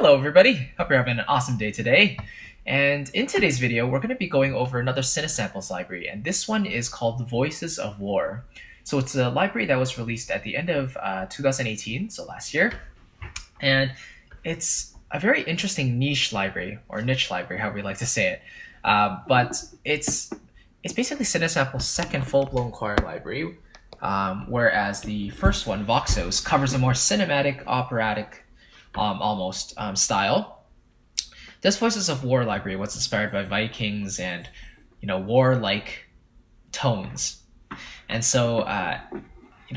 Hello everybody, hope you're having an awesome day today. And in today's video, we're going to be going over another Cinesamples library, and this one is called Voices of War. So it's a library that was released at the end of 2018, so last year. And it's a very interesting niche library, or niche library, however we like to say it. But it's basically Cinesamples' second full-blown choir library, whereas the first one, Voxos, covers a more cinematic, operatic, almost style. This Voices of War library was inspired by Vikings and war-like tones, and so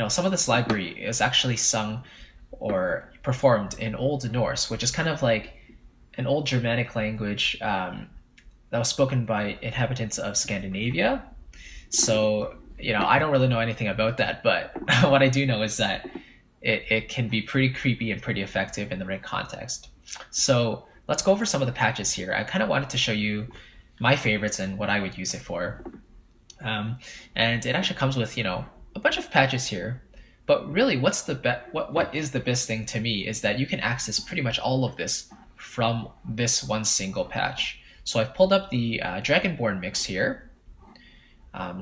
some of this library is actually sung or performed in Old Norse, which is kind of like an old Germanic language that was spoken by inhabitants of Scandinavia. So I don't really know anything about that, but what I do know is that it can be pretty creepy and pretty effective in the right context. So let's go over some of the patches here. I kind of wanted to show you my favorites and what I would use it for. And it actually comes with a bunch of patches here. But really, what is the best thing to me is that you can access pretty much all of this from this one single patch. So I've pulled up the Dragonborn mix here.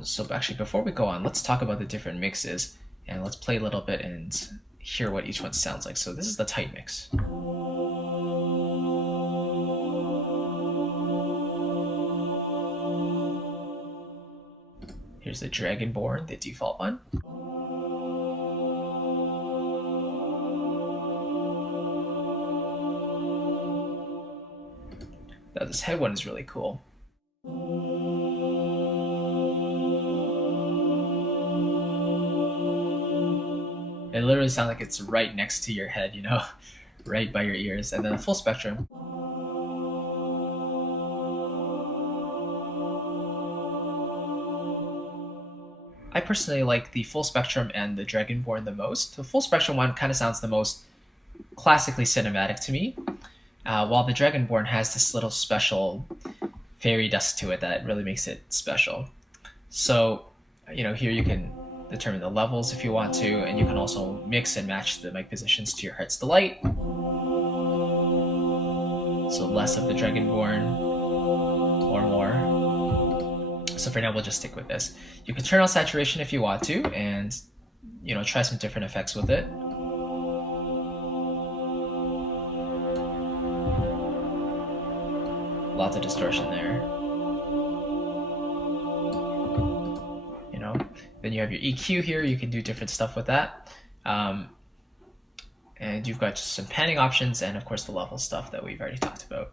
So actually, before we go on, let's talk about the different mixes and let's play a little bit and hear what each one sounds like. So this is the tight mix. Here's the Dragonborn, the default one. Now this head one is really cool. It literally sounds like it's right next to your head, right by your ears. And then the full spectrum. I personally like the full spectrum and the Dragonborn the most. The full spectrum one kind of sounds the most classically cinematic to me, while the Dragonborn has this little special fairy dust to it that really makes it special. So, here you can determine the levels if you want to, and you can also mix and match the mic positions to your heart's delight. So less of the Dragonborn or more. So for now, we'll just stick with this. You can turn on saturation if you want to, and try some different effects with it. Lots of distortion there. Then you have your EQ here. You can do different stuff with that. And you've got just some panning options and, of course, the level stuff that we've already talked about.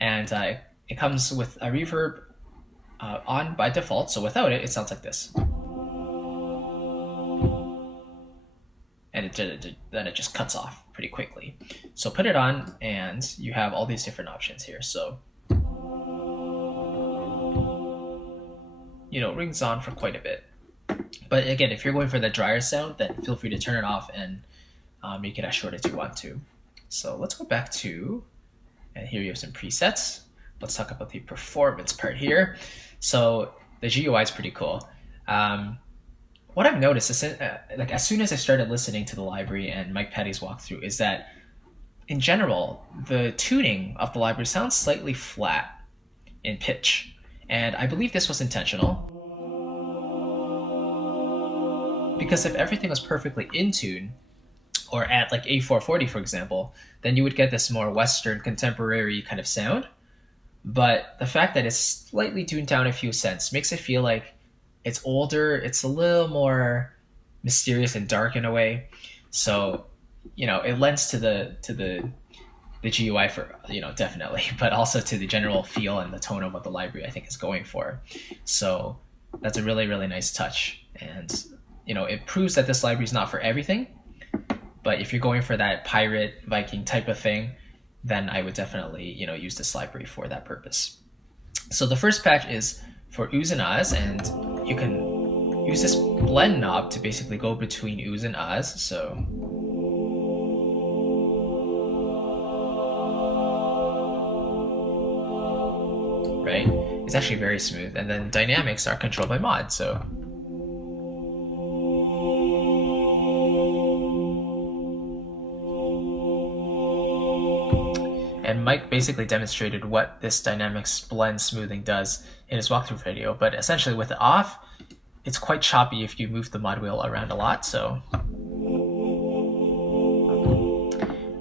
And it comes with a reverb on by default. So without it, it sounds like this. And then it just cuts off pretty quickly. So put it on, and you have all these different options here. So, it rings on for quite a bit. But again, if you're going for the drier sound, then feel free to turn it off and make it as short as you want to. So let's go back to, and here you have some presets. Let's talk about the performance part here. So the GUI is pretty cool. What I've noticed is as soon as I started listening to the library and Mike Patty's walkthrough is that in general, the tuning of the library sounds slightly flat in pitch. And I believe this was intentional. Because if everything was perfectly in tune, or at like A440, for example, then you would get this more Western contemporary kind of sound. But the fact that it's slightly tuned down a few cents makes it feel like it's older, it's a little more mysterious and dark in a way. So, it lends to the GUI for, definitely, but also to the general feel and the tone of what the library I think is going for. So that's a really, really nice touch. And it proves that this library is not for everything, but if you're going for that pirate Viking type of thing, then I would definitely, use this library for that purpose. So the first patch is for oohs and ahs, and you can use this blend knob to basically go between oohs and ahs. So right, it's actually very smooth, and then dynamics are controlled by mod. So And Mike basically demonstrated what this dynamics blend smoothing does in his walkthrough video, but essentially with it off, it's quite choppy if you move the mod wheel around a lot, so.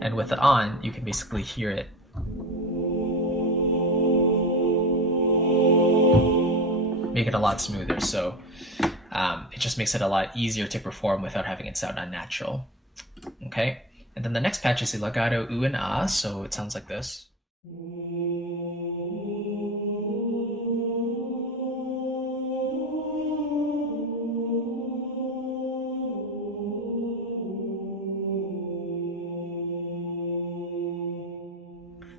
And with it on, you can basically hear it. Make it a lot smoother, so it just makes it a lot easier to perform without having it sound unnatural. Okay, and then the next patch is the legato oo and ah, so it sounds like this.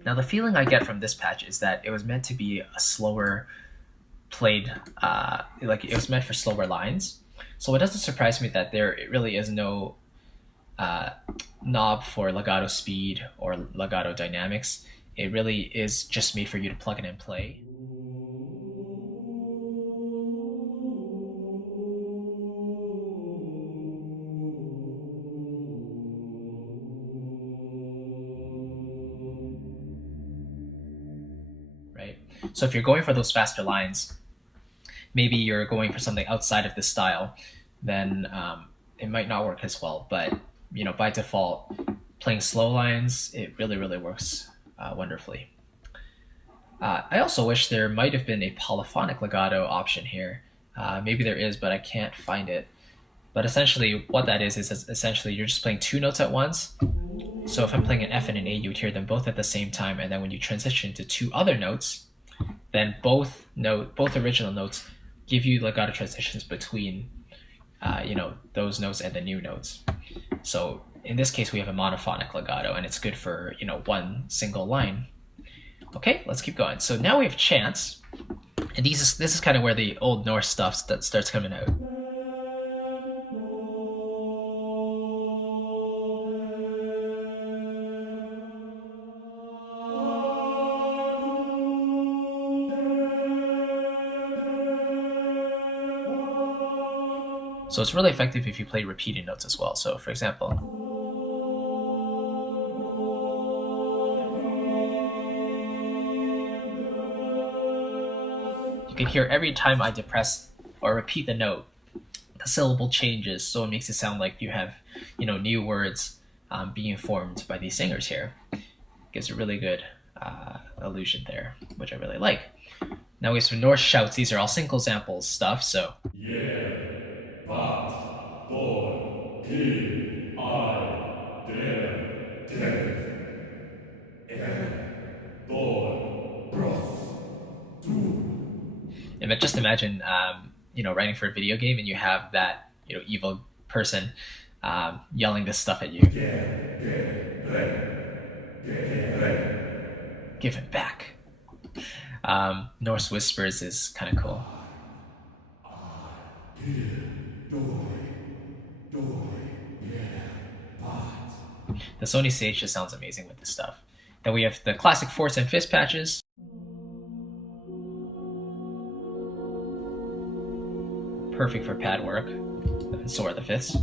Now the feeling I get from this patch is that it was meant to be a slower played, like it was meant for slower lines. So it doesn't surprise me that there really is no knob for legato speed or legato dynamics. It really is just made for you to plug in and play. Right? So if you're going for those faster lines, maybe you're going for something outside of this style, then it might not work as well. But by default, playing slow lines, it really works wonderfully. I also wish there might have been a polyphonic legato option here. Maybe there is, but I can't find it. But essentially, what that is essentially you're just playing two notes at once. So if I'm playing an F and an A, you would hear them both at the same time, and then when you transition to two other notes, then both original notes give you legato transitions between those notes and the new notes. So in this case, we have a monophonic legato, and it's good for one single line. Okay, let's keep going. So now we have chants, and this is kind of where the Old Norse stuff starts coming out. So it's really effective if you play repeated notes as well. So for example, you can hear every time I depress or repeat the note, the syllable changes, so it makes it sound like you have new words being formed by these singers here. Gives a really good illusion there, which I really like. Now we have some Norse shouts. These are all Cinesamples stuff, so. Yeah, but, boy, he, I, dare, death, boy, bros, dude. And just imagine, writing for a video game and you have that, evil person yelling this stuff at you. Give it back. Norse Whispers is kind of cool. The Sony Sage just sounds amazing with this stuff. Then we have the classic fourths and fifths patches. Perfect for pad work. And so are the fifths.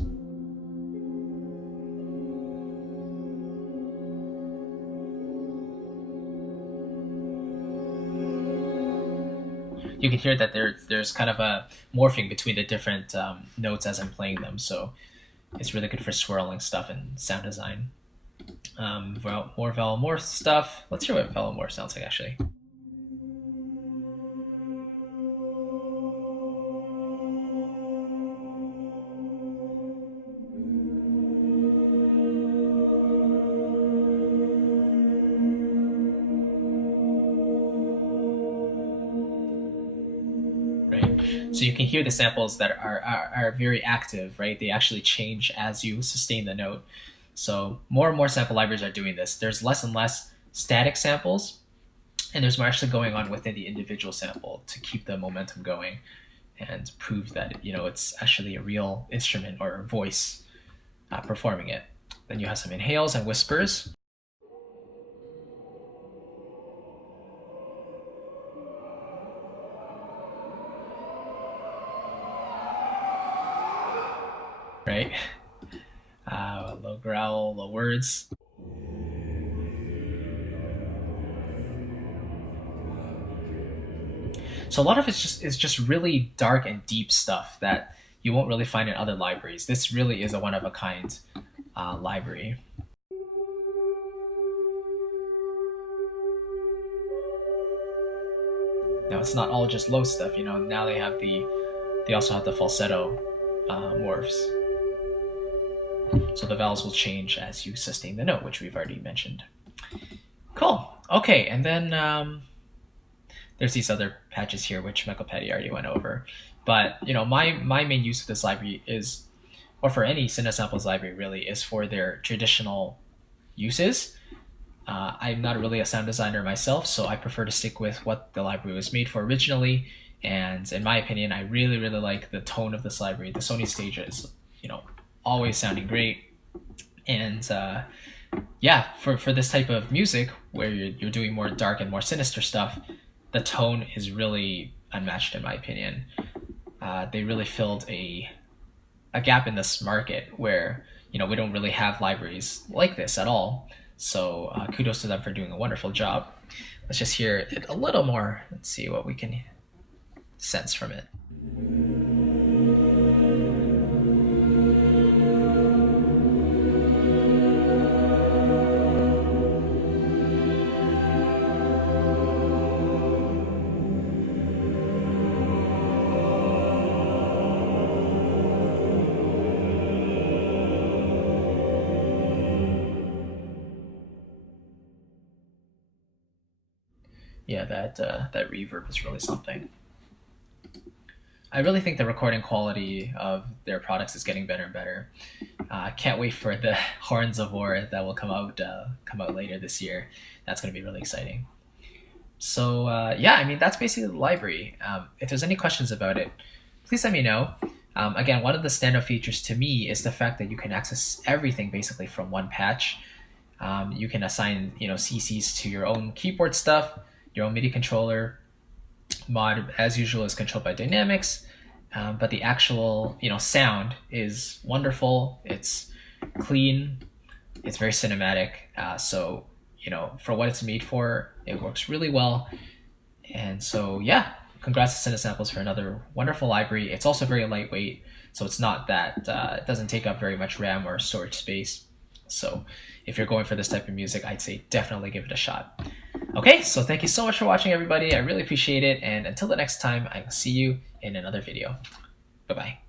You can hear that there's kind of a morphing between the different notes as I'm playing them, so it's really good for swirling stuff and sound design. More Valamorph stuff. Let's hear what Valamorph sounds like, actually. So you can hear the samples that are very active, right? They actually change as you sustain the note. So more and more sample libraries are doing this. There's less and less static samples, and there's more actually going on within the individual sample to keep the momentum going and prove that it's actually a real instrument or a voice performing it. Then you have some inhales and whispers. Right? Low growl, low words. So a lot of it's just really dark and deep stuff that you won't really find in other libraries. This really is a one of a kind library. Now it's not all just low stuff, you know. Now they also have the falsetto morphs. So the vowels will change as you sustain the note, which we've already mentioned. Cool. Okay, and then there's these other patches here, which Mekopedi already went over. But you know, my main use of this library is, or for any Cinesamples library really, is for their traditional uses. I'm not really a sound designer myself, so I prefer to stick with what the library was made for originally. And in my opinion, I really, really like the tone of this library. The Sony stage is, you know, always sounding great. And yeah, for this type of music where you're doing more dark and more sinister stuff, the tone is really unmatched in my opinion. They really filled a gap in this market where, you know, we don't really have libraries like this at all. So kudos to them for doing a wonderful job. Let's just hear it a little more. Let's see what we can sense from it. Yeah, that reverb is really something. I really think the recording quality of their products is getting better and better. Can't wait for the Horns of War that will come out later this year. That's going to be really exciting. So yeah, I mean that's basically the library. If there's any questions about it, please let me know. Again, one of the standout features to me is the fact that you can access everything basically from one patch. You can assign, you know, CCs to your own keyboard stuff, your own MIDI controller. Mod, as usual, is controlled by dynamics, but the actual, you know, sound is wonderful. It's clean. It's very cinematic. So, you know, for what it's made for, it works really well. And so, yeah, congrats to Cinesamples for another wonderful library. It's also very lightweight, so it's not that it doesn't take up very much RAM or storage space. So if you're going for this type of music, I'd say definitely give it a shot. Okay, so thank you so much for watching, everybody. I really appreciate it. And until the next time, I will see you in another video. Bye-bye.